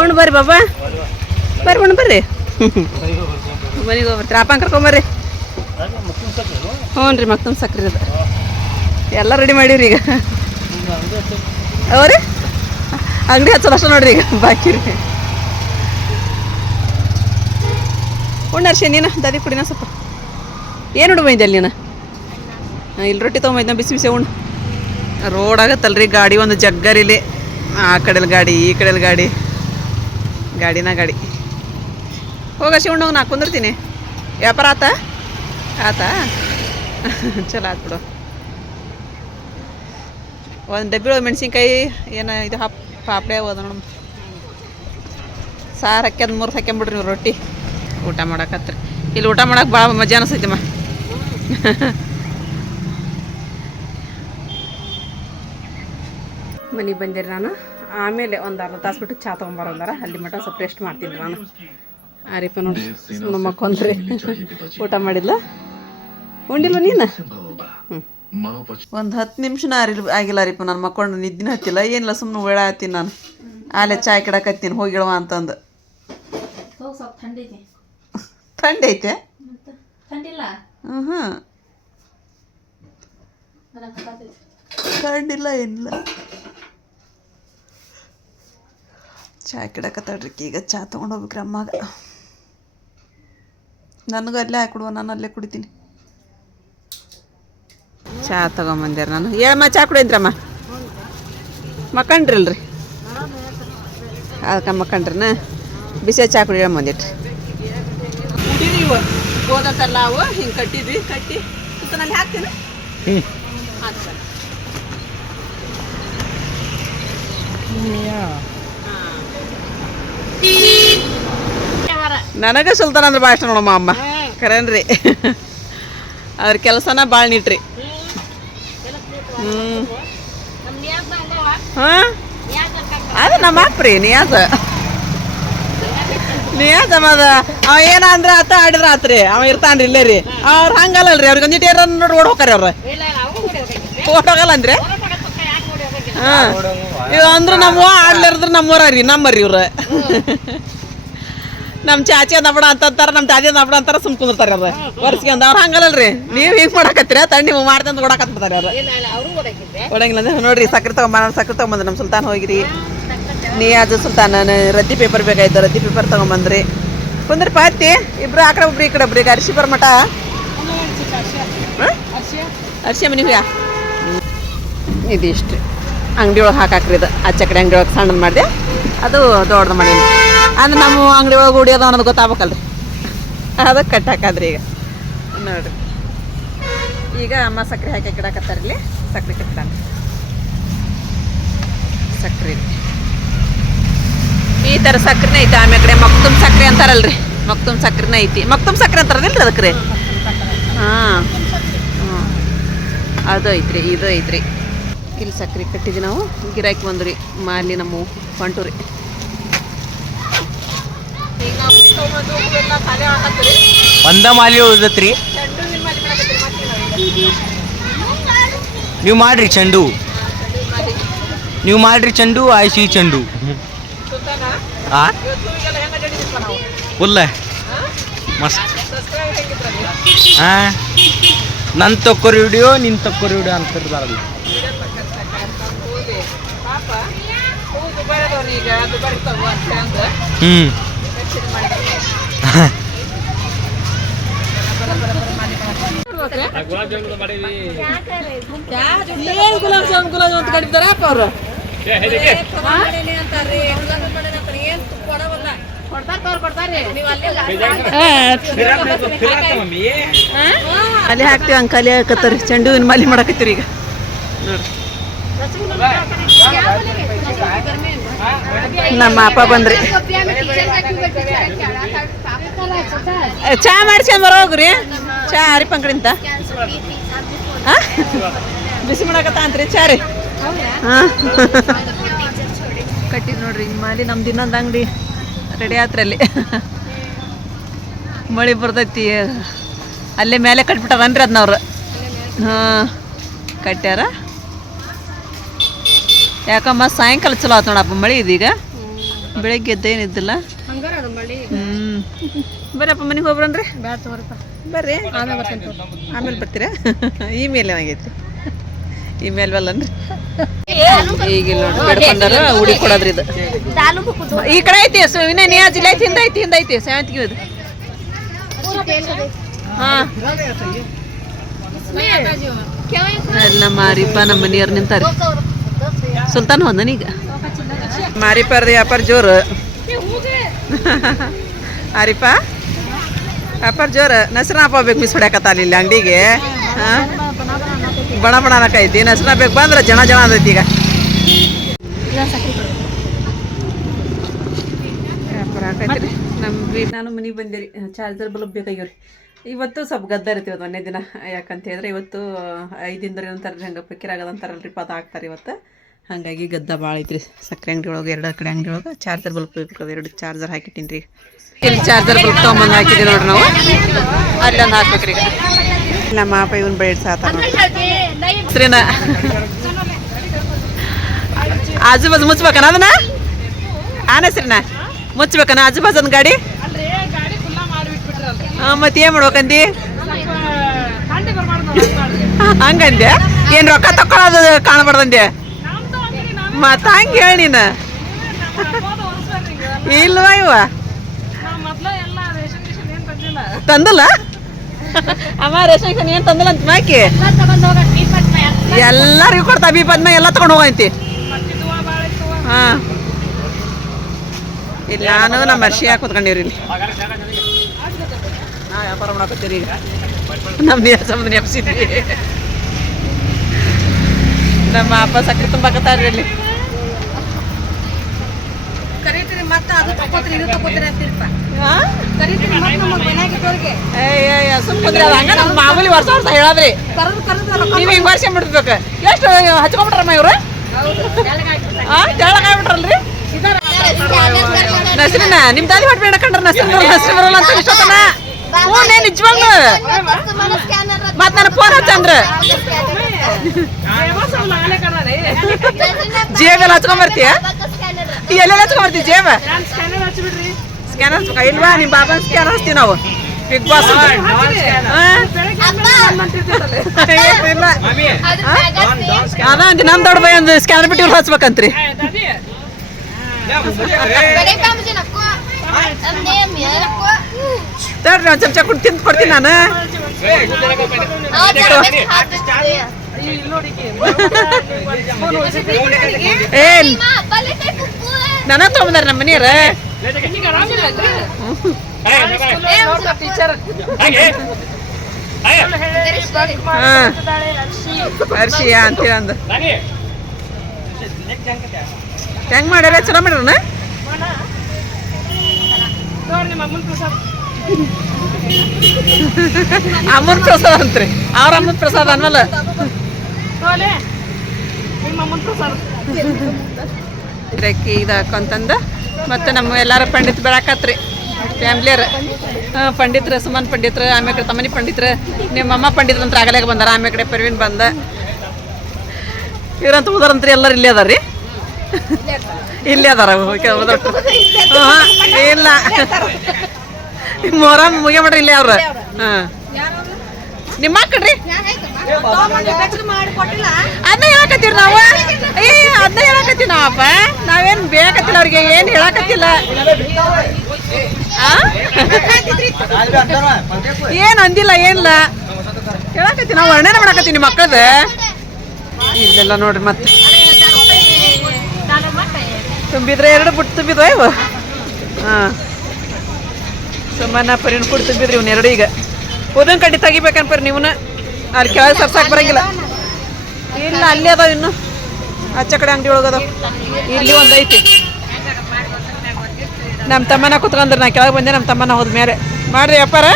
Speaker 1: ಉಣ್ಣು ಬರ್ರಿ ಬಾಬಾ. ಬರ್ರಿ ಉಣ್ಣು ಬರ್ರಿ. ಮನೆಗೆ ಹೋಗ್ಬರ್ತೀರಿ? ಅಪ್ಪ ಕರ್ಕೊಂಬರ್ರಿ ಹ್ಞೂ ರೀ ಮತ್ತೊಂದು ಸಕ್ರೆ ಅದು. ಎಲ್ಲ ರೆಡಿ ಮಾಡೀವ್ರಿ ಈಗ. ಅವ್ರಿ ಅಂಗಡಿ ಹಚ್ಚೋದು ಅಷ್ಟ ನೋಡ್ರಿ ಈಗ ಬಾಕಿ ರೀ. ಉಣ್ಣರ್ಷಿ ನೀನು, ದಾದಿ ಕುಡಿನ ಸ್ವಲ್ಪ. ಏನು ಬಂದಿದ್ದೆ ಅಲ್ಲಿ ನೀನು? ಇಲ್ಲಿ ರೊಟ್ಟಿ ತೊಗೊಂಬೈದ ಬಿಸಿ ಬಿಸಿ ಉಣ್ಣು ರೋಡ್ ಆಗತ್ತಲ್ರಿ, ಗಾಡಿ ಒಂದು ಜಗ್ಗರಿಲಿ ಆ ಕಡೆಲಿ ಗಾಡಿ, ಈ ಕಡೆಲಿ ಗಾಡಿ. ಗಾಡಿನ ಗಾಡಿ. ಹೋಗಶಿ ಉಣ್ಣೋಗ ನಾ ಕುಂದಿರ್ತೀನಿ. ವ್ಯಾಪಾರ ಆತ? ಆತ? (laughs) ಚಲೋ ಆತ್ ಬಿಡು. ಒಂದು ಡಬ್ಬಿ ಒಳಗೆ ಮೆಣಸಿನ್ಕಾಯಿ, ಏನು ಇದು ಹಾಪ್, ಪಾಪಡೆ ಹೋದ ನೋಡಮ್ ಸಾರು ಹಾಕ್ಯದ ಮೂರು ಹಾಕ್ಯಂಬಿಡ್ರಿ ನೀವು ರೊಟ್ಟಿ. ಊಟ ಮಾಡಕತ್ರಿ ಇಲ್ಲಿ ಊಟ ಮಾಡಕ್ಕೆ ಭಾಳ ಮಜಾ ಅನಿಸ್ತೈತಮ್ಮ ಮನೆಗೆ ಬಂದಿರಿ ನಾನು. ಆಮೇಲೆ ಒಂದು ಅರ್ಧ ತಾಸು ಬಿಟ್ಟು ಚಾ ತೊಗೊಂಬರಂದಾರ ಅಲ್ಲಿ ಮಠ ಸ್ವಲ್ಪ ರೆಸ್ಟ್ ಮಾಡ್ತೀನಿ ನಾನು. ಆ ರೀಪ ನೋಡಿ ನಮ್ಮ ಮಕ್ಕೊಂದ್ರಿ ಊಟ ಮಾಡಿಲ್ಲ ಉಂಡಿಲ್ವ ನೀನು? ಹ್ಞೂ ಒಂದು ಹತ್ತು ನಿಮಿಷನ ಆರಿಲ್ ಆಗಿಲ್ಲ ರೀಪ ನಾನು ಮಕ್ಕೊಂಡು ನಿದ್ದಿನ ಹತ್ತಿಲ್ಲ. ಏನಿಲ್ಲ ಸುಮ್ಮನೆ ಒಳ ಹತ್ತೀನಿ ನಾನು. ಆಲೆ ಚಾಯ್ ಕಿಡಕತ್ತೀನಿ ಸ್ವಲ್ಪ ಅಂತಂದು ಥಂಡಿ ಐತೆ? ಥಂಡಿಲ್ಲ ಏನಿಲ್ಲ. ಚಾ ಕಿಡಕತ್ತಾಡ್ರಿ ಈಗ ಚಾ ತೊಗೊಂಡು ಹೋಗ್ಬೇಕ್ರಿ ಅಮ್ಮಾಗ. ನನಗೂ ಅಲ್ಲೇ ಹಾಕಿಡುವ ನಾನು ಅಲ್ಲೇ ಕುಡಿತೀನಿ. ಚಾ ತಗೊಂಬಂದ್ಯಾರ ನಾನು. ಹೇಳಮ್ಮ ಚಾ ಕುಡಿಯಂತ್ರಮ್ಮ ಮಕ್ಕಂಡ್ರಲ್ರಿ? ಅದಕ್ಕೆ ಮಕ್ಕಂಡ್ರನ? ಬಿಸಿ ಚಾ ಕುಡಿಯಮ್ಮ ಬಂದಿಟ್ರಿ ಗೋದತ್ತಲ್ಲ ಅವು ಹಿಂಗೆ ಕಟ್ಟಿದ್ವಿ ಕಟ್ಟಿ. ಸುತ್ತನಲ್ಲಿ ಹಾಕ್ತೀನಿ. ಹಾಕ್ತಾರೆ ನನಗೆ ಸುಲ್ತಾನ ಅಂದ್ರೆ ಭಾಳ ಇಷ್ಟ ನೋಡಮ್ಮ ಅಮ್ಮ. ಕರೇನ್ರಿ. ಅದ್ರ ಕೆಲಸನ ಭಾಳ ನೀಟ್ರಿ ಹ್ಞೂ ಹಾಂ. ಅದು ನಮ್ಮ ಅಪ್ರಿ ನಿಯಾಜ ಮದ ಅವ ಏನ ಅಂದ್ರ ಆತ ಆಡಿದ್ರ ಆತ್ರಿ ಅವ ಇರ್ತಾನ್ರಿ ಇಲ್ಲೇ ರೀ. ಅವ್ರ ಹಂಗಲ್ಲಲ್ರಿ ಅವ್ರಿಗೆ ಒಂದಿಟ್ಟು ಏನಾರ ನೋಡಿ ಓಡ್ ಹೋಗ್ರಿ ಅವ್ರ. ಓಡ್ ಹೋಗಲ್ಲ ಅಂದ್ರೆ? ಹಾಂ. ಇವ್ ಅಂದ್ರ ನಮ್ಮ ಆಡ್ಲಿರ್ದ್ರ ನಮ್ಮೂರ ರೀ ನಮ್ಮರಿ ಇವ್ರ. ನಮ್ಮ ಚಾಚಿ ನಬಡ ಅಂತಾರ ನಮ್ಮ ದಾದಿ ನಬಡ ಅಂತಾರ ಸುಮ್ ಕುಂದಿರ್ತಾರ ಅವ್ರ. ವರ್ಷಿಗೆ ಅವ್ರ ಹಂಗಲ್ಲಲ್ರಿ ನೀವ್ ಹಿಂಗ್ ಮಾಡಕತ್ತೀರ ನೀವು ಮಾಡ್ತಂತ ಓಡಾಕತ್ ಬಿಡ್ತಾರ ಅವ್ರ. ಒಡಂಗಿಲ್ಲ ಅಂದ್ರೆ ನೋಡ್ರಿ ಸಕ್ರೆ ತಗೊಂಬ ಸಕ್ರೆ ತಗೊಂಬಂದ್ರಿ ನಮ್ಮ ಸುಲ್ತಾನ್ ಹೋಗಿರಿ. ನೀ ಅದು ಸುಲ್ತಾನ ರದ್ದಿ ಪೇಪರ್ ಬೇಕಾಯ್ತು, ರದ್ದಿ ಪೇಪರ್ ತಗೊಂಬಂದ್ರಿ. ಕುಂದ್ರಿ ಪಾತಿ ಇಬ್ರು ಆ ಕಡೆ ಒಬ್ರು ಈ ಕಡೆ ಒಬ್ರು, ಈಗ ಅರ್ಶಿ ಬರ್ಮಟ ಅರ್ಶಿ ಮನೆ ಇದು ಇದಿಷ್ಟು ಅಂಗಡಿ ಒಳಗೆ ಹಾಕಾಕ್ರಿ ಇದು. ಆ ಕಡೆ ಅಂಗಡಿ ಒಳಗೆ ಸಣ್ಣದು ಮಾಡಿದೆ. ಅದು ದೊಡ್ಡದು ಮಾಡೀನಿ. ಅಂದ್ರೆ ನಮ್ಮ ಅಂಗಡಿ ಒಳಗೆ ಉಡಿಯೋದು ಅನ್ನೋದು ಗೊತ್ತಾಗಬೇಕಲ್ರಿ. ಅದಕ್ಕೆ ಕಟ್ ಹಾಕಾದ್ರಿ ಈಗ. ನೋಡ್ರಿ. ಈಗ ಅಮ್ಮ ಸಕ್ಕರೆ ಹಾಕಿ ಕಿಡಕತ್ತಾರ ಇಲ್ಲಿ ಸಕ್ಕರೆ ಕಟ್ಟಾನ ಸಕ್ಕರೆ ಈ ಥರ ಸಕ್ಕರೆನೇ ಐತೆ ಆಮೇಲೆ ಕಡೆ. ಮಕ್ತುಮ್ ಸಕ್ಕರೆ ಅಂತಾರಲ್ರಿ. ಮಕ್ತುಮ್ ಸಕ್ಕರೆನೇ ಐತಿ. ಮಕ್ತುಮ್ ಸಕ್ಕರೆ ಅಂತಾರದಿಲ್ರಿ ಅದಕ್ಕೆ ರೀ ಹಾಂ. ಹಾಂ. ಅದು ಐತ್ರಿ ಇದು ಐತ್ರಿ. ಇಲ್ಲಿ ಸಕ್ಕರೆ ಕಟ್ಟಿದ್ವಿ ನಾವು. ಗಿರಾಕಿ ಬಂದ್ರಿ ಮಾಲಿ ನಮ್ಮ ಹೊಂಟು ರೀ ಈಗ ನಾವು ತೊಗೊಂಬಂದು ಹೂವೆಲ್ಲ ಖಾಲಿ ಆಗತ್ತರಿ
Speaker 3: ಒಂದ ಮಾಲಿ ಉಳ್ದತ್ರಿ. ನೀವು? ಮಾಡ್ರಿ ಚೆಂಡು. ನೀವು ಮಾಡ್ರಿ ಚೆಂಡು ಆಯ್ಸಿ ಚೆಂಡು. ಆ? ಫುಲ್ಲ ಮಸ್ತ್. ಹಾ ನನ್ನ ತಕ್ಕೋರಿ ವಿಡಿಯೋ ನಿನ್ ತಕ್ಕೋರಿ ವಿಡಿಯೋ ಅಂತಿರ್ತಾರಲ್ಲ.
Speaker 1: ಪಾಪ ಹೂ ದುಬಾರಿ ಅದಾವ್ರಿ ಈಗ ದುಬಾರಿ ತಗೋ ಅಂತ ಅಂದ
Speaker 3: ಹ್ಞೂ
Speaker 1: ಏನ್ ಗುಲಾಬ್ ಜಾಮೂನ್ ಗುಲಾಬ್ ಜಾಮೂನ್ ಅಂತ ಕಡಿತಾರ ಅಪ್ಪ ಅವ್ರು? ಅಲ್ಲಿ ಹಾಕ್ತಿವಿ ಹಂಗೆ ಕಲಿ ಹಾಕತ್ತಾರ. ಚೆಂಡು ಹೂವಿನ ಮಾಲಿ ಮಾಡಕತ್ತೀರಿ ಈಗ. ನಮ್ಮ ಅಪ್ಪ ಬಂದ್ರಿ. ಚಾ ಮಾಡ್ಸ್ಕೊಂಡ್ ಹೋಗ್ರಿ ಚಾ ಆ? ಬಿಸಿ ಮಾಡಕತ್ತ ಅಂತ್ರಿ? ಚಾ ರೀ. ಹಾಂ. ಕಟ್ಟಿದ್ ನೋಡ್ರಿ ಹಿಂಗೆ ಮಾಲಿ ನಮ್ದು ಇನ್ನೊಂದು ಅಂಗಡಿ. ರೆಡಿ ಆತ್ರಲ್ಲಿ ಮಳೆ ಬರ್ತೈತಿ. ಅಲ್ಲೇ ಮೇಲೆ ಕಟ್ಬಿಟ್ಟಾರನ್ರಿ ಅದನ್ನವ್ರು ಹಾಂ ಕಟ್ಟ್ಯಾರ? ಯಾಕಮ್ಮ ಸಾಯಂಕಾಲ ಚಲೋ ಆಯ್ತು ನೋಡಪ್ಪ ಮಳೆ ಇದೀಗ? ಬೆಳಗ್ಗೆ ಎದ್ದೇನಿದ್ದಿಲ್ಲ ಹ್ಞೂ ಬರ್ರಪ್ಪ ಮನೆಗೆ ಹೋಗ್ಬರನ್ರಿ ಬರ್ರಿ. ಆಮೇಲೆ ಬರ್ತೀರಾ? ಇಮೇಲ್ ಏನಾಗೈತಿ ಇಮೇಲ್ ಬಲ್ಲನ್ರಿ ಈಗ ಇಲ್ಲಿ ನೋಡಿ ಬೇಡ್ಕೊಂಡಾರ ಹುಡಿ ಕೊಡೋದ್ರಿ ಇದು. ಈ ಕಡೆ ಐತಿ ವಿನಯ್ ಇನ್ನೇ ಜಿಲ್ಲೆ ಐತಿ ಹಿಂದೆ ಐತಿ ಹಿಂದೆ ಐತಿ ಸೇವಂತಿಗೆ ಇದು? ಹಾಂ. ನಮ್ಮ ಮಾರಿಪ್ಪ ನಮ್ಮ ಮನೆಯವ್ರು ನಿಂತಾರೆ. ಸುಲ್ತಾನ್ ಹೊಂದನೀಗ ಮಾರಿಪ್ಪರ್ದು ವ್ಯಾಪಾರ ಜೋರು. ಆರಿಪ್ಪ? ವ್ಯಾಪಾರ ಜೋರು. ನಸರನ ಬೇಕು ಮಿಸ್ ಹೊಡ್ಯಾಕತ್ತಾಲಿಲ್ಲ ಅಂಗಡಿಗೆ. ಹಾಂ? ಬಣ ಬಣ ಅನ್ನಕೈತಿ. ನಸರನ ಬೇಕು ಬಂದ್ರೆ ಜನ ಜನ ಅದೈತಿ ಈಗ. ಬಿ ನಾನು ಮನೆಗೆ ಬಂದಿರಿ. ಚಾರ್ಜರ್ ಬಲ್ಬ್ ಬೇಕಾಗ್ಯವ್ರಿ. ಇವತ್ತು ಸ್ವಲ್ಪ ಗದ್ದ ಇರ್ತೀವಿ ಅದು ಒಂದೇ ದಿನ. ಯಾಕಂತ ಹೇಳಿದ್ರೆ ಇವತ್ತು ಐದಿಂದ ಅಂತಾರೆ ಹಂಗೆ ಪಕ್ಕಿರ ಆಗದಂತಾರಲ್ರಿ ಪದ ಹಾಕ್ತಾರೆ ಇವತ್ತು. ಹಾಗಾಗಿ ಗದ್ದ ಭಾಳ ಐತ್ರಿ. ಸಕ್ಕರೆ ಅಂಗಡಿ ಒಳಗೆ ಎರಡು ಕಡೆ ಅಂಗಡಿ ಒಳಗೆ ಚಾರ್ಜರ್ ಬಲ್ಬ್ ಬೇಕು ಎರಡು ಚಾರ್ಜರ್ ಹಾಕಿಟ್ಟಿನಿ ರೀ ಇಲ್ಲಿ ಚಾರ್ಜರ್ ಬಲ್ಬ್ ತೊಗೊಂಬಂದು ಹಾಕಿದ್ದೀವಿ ನೋಡ್ರಿ ನಾವು. ಅಲ್ಲೊಂದು ಹಾಕ್ಬೇಕ್ರಿ ಈಗ. ನಮ್ಮ ಮಾಪ ಇವನ್ ಬೇಡ ಸಾತ ಹೆಸ್ರಿನ ಆಜು ಬಾಜು ಮುಚ್ಬೇಕನ ಅದನ್ನ? ಆನ ಹೆಸ್ರಿನ ಮುಚ್ಬೇಕನ ಆಜು ಬಾಜು ಒಂದು ಗಾಡಿ ಹಾಂ ಮತ್ತೆ ಏನು ಮಾಡ್ಬೇಕಂದಿ? ಹಂಗಂದೆ ಏನು ರೊಕ್ಕ ತಗೊಳ್ಳೋದು ಕಾಣಬಾರ್ದಂದೆ ಮತ್ತ ಹಂಗೆ ಹೇಳಿ ನೀನು. ಇಲ್ವಾ ಇವ ತಂದಲ್ಲ? ಅಮ್ಮ ರೇಷನ್ ಏನು ತಂದಲ್ಲ ಅಂತ ಮಾಕಿ? ಎಲ್ಲರಿಗೂ ಕೊಡ್ತಾ ಬಿ ಪದ್ಮ ಎಲ್ಲ ತಗೊಂಡು ಹೋಗಂತಿ. ಹಾಂ. ಇಲ್ಲಿ ನಾನು ನಮ್ಮ ಹರ್ಷಿಯ ಕುತ್ಕೊಂಡಿವ್ರಿ ಇಲ್ಲಿ. ನಾ ವ್ಯಾಪಾರ ಮಾಡಕತ್ತೀರಿ ಈಗ. ನೀರ ಸಂಬಂಧ ಎಪ್ಸಿದ್ವಿ ನಮ್ಮ ಅಪ್ಪ ಸಕ್ಕರೆ ತುಂಬಾಕತ್ತಾರ್ರಿ ಇಲ್ಲಿ. ಮಾಮೂಲಿ ವರ್ಷ ವರ್ಷ ಹೇಳಾದ್ರಿ. ನೀವ್ ಹಿಂಗ್ ವರ್ಷ ಬಿಡ್ಬೇಕು ಎಷ್ಟು ಹಚ್ಕೊಂಡ್ಬಿಟ್ರಮ್ಮ ಇವ್ರು? ಆ ತೆಳಗಾಗ್ಬಿಟ್ರಲ್ರಿ ನಸ್ರಿನ ನಿಮ್ ತಾಯಿ ಹೊಟ್ಟು ಬೇಡಕಂಡ್ರ ನಸ್ರಿನ ನಸ್ರಿ ಬರಲ್ಲ ಅಂತ ಇಷ್ಟೊತ್ತನ. ಹ್ಞೂ ನೇ ನಿಜವಾಗ್ಲು. ಮತ್ ನನ್ನ ಫೋನ್ ಹಚ್ಚಂದ್ರ. ಜೇಬೆಲ್ಲ ಹಚ್ಕೊಂಡ್ ಬರ್ತೀಯ ಎಲ್ಲೆಲ್ಲ ಹಚ್ಕೊಂಡ್ ಜೇಬ್ರಿ ಜೇಬ ಸ್ಕ್ಯಾನರ್ ಹಚ್ಬೇಕ ಇಲ್ವಾ? ನಿಮ್ ಬಾಬನ್ ಸ್ಕ್ಯಾನರ್ ಹಚ್ತೀವಿ ನಾವು. ಬಿಗ್ ಬಾಸ್ ಇಲ್ಲ. ಅದ ಅಂತ ನಮ್ ದೊಡ್ಡ ಬೈ ಒಂದು ಸ್ಕ್ಯಾನರ್ ಬಿಟ್ಟು ಇವ್ರು ಹಚ್ಬೇಕಂತ್ರಿ. ತಡ್ರಿ ಒಂದ್ ಚಮಚ ಕುಡ್ ತಿಂದು ಕೊಡ್ತೀನಿ ನಾನು. ಏನ್ ನನಗ್ ತೊಗೊಂಬಂದಾರ ನಮ್ಮ ಮನೆಯವ್ರ. ಹಾ ಅರ್ಶಿ ಅಂತೀರ ಅಂದ ಹೆಂಗ್ ಮಾಡ್ಯಾರ ಚಲೋ ಮಾಡ್ಯಾರ ಅಮ್ಮನ್ ಪ್ರಸಾದ ಅಂತ್ರಿ ಅವ್ರ ಅಮ್ಮನ್ ಪ್ರಸಾದ ಅನ್ವಲ್ಲ ಇದಕ್ಕೆ ಇದು ಹಾಕೊಂತಂದ ಮತ್ತೆ ನಮ್ಮ ಎಲ್ಲರೂ ಪಂಡಿತ್ ಬೆಳಕತ್ರಿ, ಫ್ಯಾಮ್ಲಿಯರ್. ಪಂಡಿತ್ರ, ಸುಮನ್ ಪಂಡಿತ್ರು ಆಮೇಲೆ ಕಡೆ ತಮ್ಮನಿ ಪಂಡಿತ್ರು, ನಿಮ್ಮ ಅಮ್ಮ ಪಂಡಿತ್ರ ಅಂತ ಆಗಲೇ ಬಂದಾರ ಆಮೇಲೆ ಕಡೆ ಪ್ರವೀಣ್ ಬಂದ. ಇವ್ರಂತ ಉದಾರಂತ್ರಿ ಎಲ್ಲರೂ ಇಲ್ಲೇ ಅದಾರ ರೀ ಇಲ್ಲೇ ಅದಾರ ಹಾಂ ಇಲ್ಲ. ಮೊರಮ್ ಮುಗಿಯ ಮಾಡ್ರಿ ಇಲ್ಲೇ ಅವ್ರ. ಹಾಂ. ನಿಮ್ಮ ಮಕ್ಕಳ್ರಿ ಅದನ್ನ ಹೇಳಕತ್ತೀವಿ ನಾವು? ಏ ಅದನ್ನ ಹೇಳಕತ್ತೀವಿ ನಾವಪ್ಪ? ನಾವೇನ್ ಬೇಕತ್ತಿಲ್ಲ ಅವ್ರಿಗೆ, ಏನ್ ಹೇಳಕತ್ತಿಲ್ಲ? ಏನು ಅಂದಿಲ್ಲ ಏನಿಲ್ಲ ಹೇಳಕತ್ತೀವಿ ನಾವು, ವರ್ಣನೆ ಮಾಡಕತ್ತೀವಿ ನಿಮ್ಮ ಮಕ್ಕಳದ? ಇಲ್ಲೆಲ್ಲ ನೋಡ್ರಿ ಮತ್ತೆ. ತುಂಬಿದ್ರೆ ಎರಡು ಬುಟ್ಟು ತುಂಬಿದ್ವ ಇವು? ಹಾಂ. ಸುಮ್ಮನೆ ಪರಿಣ್ ಕೂಡ ತುಂಬಿದ್ರಿ ಈಗ. ಉದನ್ ಕಡ್ಡಿ ತೆಗಿಬೇಕನ್ಪರಿ ನೀವನ್ನ ಅಲ್ಲಿ ಕೆಳಗೆ ಸರ್ಸಾಕ್ ಬರಂಗಿಲ್ಲ. ಇಲ್ಲ ಅಲ್ಲಿ ಅದಾವ ಇನ್ನು. ಆಚೆ ಕಡೆ ಅಂಗಡಿ ಒಳಗೆ ಅದಾವ. ಇಲ್ಲಿ ಒಂದು ಐತಿ. ನಮ್ಮ ತಮ್ಮನ ಕುತ್ಕೊಂಡ್ರೆ ನಾ ಕೆಳಗೆ ಬಂದೆ ನಮ್ಮ ತಮ್ಮನ ಹೋದ ಮೇಲೆ. ಮಾಡ್ರಿ ವ್ಯಾಪಾರ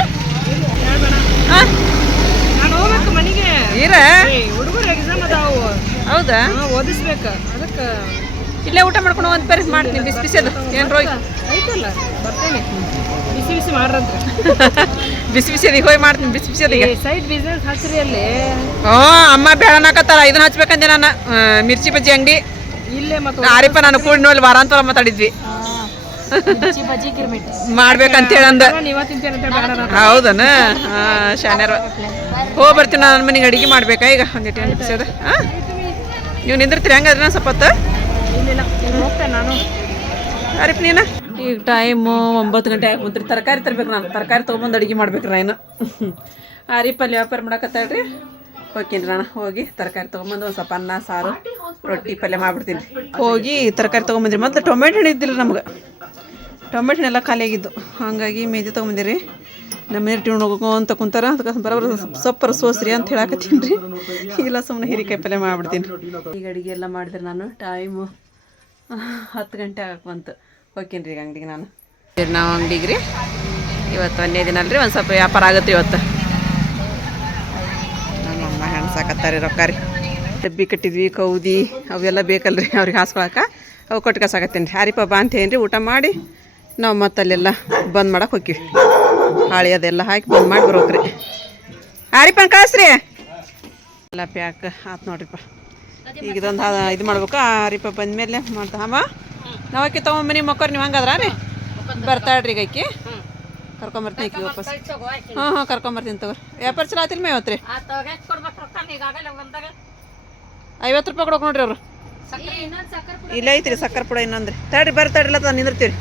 Speaker 1: ಹೌದಾ?
Speaker 6: ಓದಿಸ್ಬೇಕು. ಅದಕ್ಕೆ
Speaker 1: ಇಲ್ಲೇ ಊಟ ಮಾಡ್ಕೊಂಡು ಒಂದು ಪರಿಸ್ ಮಾಡ್ತೀನಿ ಬಿಸಿ ಬಿಸಿ ಅದು. ಏನು ರೋಗಿ
Speaker 6: ಐತಲ್ಲ ಬರ್ತೇನೆ. ಬಿಸಿ ಬಿಸಿ ಮಾಡ್ರಂತ. (laughs)
Speaker 1: ಬಿಸಿ ಬಿಸಿ ಅದೀಗ ಹೋಗಿ ಮಾಡ್ತೀನಿ ಬಿಸಿ ಬಿಸಿ ಅದೀಗ.
Speaker 6: ಸೈಡ್ ಬಿಸ್ನೆಸ್ ಹಚ್ಚಿರಿ ಅಲ್ಲಿ?
Speaker 1: ಹ್ಞೂ ಅಮ್ಮ ಬೇಡನಕತ್ತಾರ ಇದನ್ನ ಹಚ್ಬೇಕಂದೆ ನಾನು ಮಿರ್ಚಿ ಬಜ್ಜಿ ಅಂಗಡಿ.
Speaker 6: ಇಲ್ಲೇ ಮತ್ತು
Speaker 1: ಆರಿಪ್ಪ ನಾನು ಕೂಡ ನೋಡಿ ವಾರಾಂತರ ಮಾತಾಡಿದ್ವಿ. (laughs) ಹೌದನ? ಹಾಂ ಶಾನ್ಯಾರ. (laughs) ಹೋಗಿ ಬರ್ತೀನಿ ನಾನು ಮನೆಗೆ ಅಡಿಗೆ ಮಾಡ್ಬೇಕಾ ಈಗ? ಒಂದಿಟ್ಟು ಹಾಂ ನೀವು ನಿಂದಿರ್ತೀರಿ ಹೆಂಗಾದ್ರೆ ಸ್ವಲ್ಪ ಹೊತ್ತು?
Speaker 6: ಇಲ್ಲ ಹೋಗ್ತೇನೆ ನಾನು.
Speaker 1: ಅರಿಪ್ ನೀನು? ಈಗ ಟೈಮು ಒಂಬತ್ತು ಗಂಟೆ ಆಗಿ ತರಕಾರಿ ತರ್ಬೇಕು ನಾನು. ತರಕಾರಿ ತೊಗೊಂಬಂದು ಅಡುಗೆ ಮಾಡ್ಬೇಕು (laughs) ಆ ರೀ ಪಲ್ಯ ವ್ಯಾಪಾರ ಮಾಡಕತ್ತಾಳ್ರಿ. ಹೋಗ್ತೀನಿ ನಾನು? ಹೋಗಿ ತರಕಾರಿ ತೊಗೊಂಬಂದು ಒಂದು ಸ್ವಲ್ಪ ಅನ್ನ, ಸಾರು, ರೊಟ್ಟಿ ಪಲ್ಯ ಮಾಡಿಬಿಡ್ತೀನಿ. ಹೋಗಿ ತರಕಾರಿ ತೊಗೊಂಬಂದಿರಿ. ಮತ್ತು ಟೊಮೆಟೊ ಹಣ್ಣು ಇದ್ದಿಲ್ಲ ನಮ್ಗೆ. ಟೊಮೆಟೊ ಹಣ್ಣೆಲ್ಲ ಖಾಲಿಯಾಗಿದ್ದು ಹಾಗಾಗಿ ಮೇದಿ ತೊಗೊಂಬಂದಿರಿ. ನಮ್ಮ ಮನೆ ಟ್ಯೂನ್ ಹೋಗೋಂತ ಕುಂತಾರ. ಅದಕ್ಕೆ ಬರೋಬ್ರ ಸೊಪ್ಪರ ಸೋಸ್ರಿ ಅಂತ ಹೇಳಕತ್ತೀನಿ ರೀ. ಇಲ್ಲ ಸುಮ್ಮನೆ ಹೀರಿಕಾಯಿ ಪಲ್ಯ ಮಾಡಿಬಿಡ್ತೀನಿ. ಈಗ ಅಡುಗೆ ಎಲ್ಲ ಮಾಡಿದ್ರೆ ನಾನು ಟೈಮು ಹತ್ತು ಗಂಟೆ ಆಗಕ್ಕೆ ಹೋಗ್ತೀನಿ ರೀ ಅಂಗಡಿಗೆ ನಾನು? ನಾವು ಅಂಗಡಿಗೆ ರೀ ಇವತ್ತು ಒಂದೇ ದಿನ ಅಲ್ರಿ ಒಂದು ಸ್ವಲ್ಪ ವ್ಯಾಪಾರ ಆಗುತ್ತೆ ಇವತ್ತು. ನಮ್ಮಮ್ಮ ಹೆಣ್ಣು ಸಾಕತ್ತಾರೆ ರೊಕ್ಕ ರೀ. ಡಬ್ಬಿ ಕಟ್ಟಿದ್ವಿ ಕೌದಿ ಅವೆಲ್ಲ ಬೇಕಲ್ರಿ ಅವ್ರಿಗೆ ಹಾಸ್ಕೊಳಕ. ಅವು ಕೊಟ್ಟು ಕಸಾಕತ್ತೀನಿ ರೀ ಹಾರಿಪ ಬಾ ಅಂತ ರೀ ಊಟ ಮಾಡಿ ನಾವು ಮತ್ತೆ ಅಲ್ಲೆಲ್ಲ ಬಂದ್ ಮಾಡಕ್ಕೆ ಹೋಗ್ತೀವಿ ಹಾಳಿ ಅದೆಲ್ಲ ಹಾಕಿ ಬಂದ್ ಮಾಡಿ ಬರೋಕ್ರಿ. ಹಾರಿಪನ್ ಕಳಿಸ್ರಿ. ಎಲ್ಲ ಪ್ಯಾಕ್ ಆತು ನೋಡ್ರಿಪ್ಪ. ಈಗ ಇದೊಂದು ಇದು ಮಾಡ್ಬೇಕು. ಯಾರಿಪ್ಪ ಬಂದ ಮೇಲೆ ಮಾಡ್ತಾ ಅಮ್ಮ ನಾವು ತಗೊಂಡ್ ತೊಗೊಂಬನಿ ಮಕ್ಕೋರ್ ನೀವು ಹಂಗದ್ರ ರೀ? ಬರ್ತಾಳ್ರಿ ಈಗ ಐಕಿ ಕರ್ಕೊಂಬರ್ತೀನಿ ಆಕಿ ವಾಪಸ್. ಹಾಂ ಹಾಂ ಕರ್ಕೊಂಬರ್ತೀನಿ ತಗೋರಿ ವ್ಯಾಪಾರ ಚಲೋ ಆತಿಲ್ಲ ಮೇ ಇವತ್ತು ರೀ ಐವತ್ತು ರೂಪಾಯಿ ಕೊಡೋಕೆ ನೋಡ್ರಿ ಅವರು. ಇಲ್ಲ ಐತ್ರಿ ಸಕ್ಕರೆ ಪುಡ ಇನ್ನೊಂದ್ರಿ. ತಡ್ರಿ ಇಲ್ಲ ತಡ್ರಿಲ್ಲ ನಿಂದಿರ್ತೀವಿ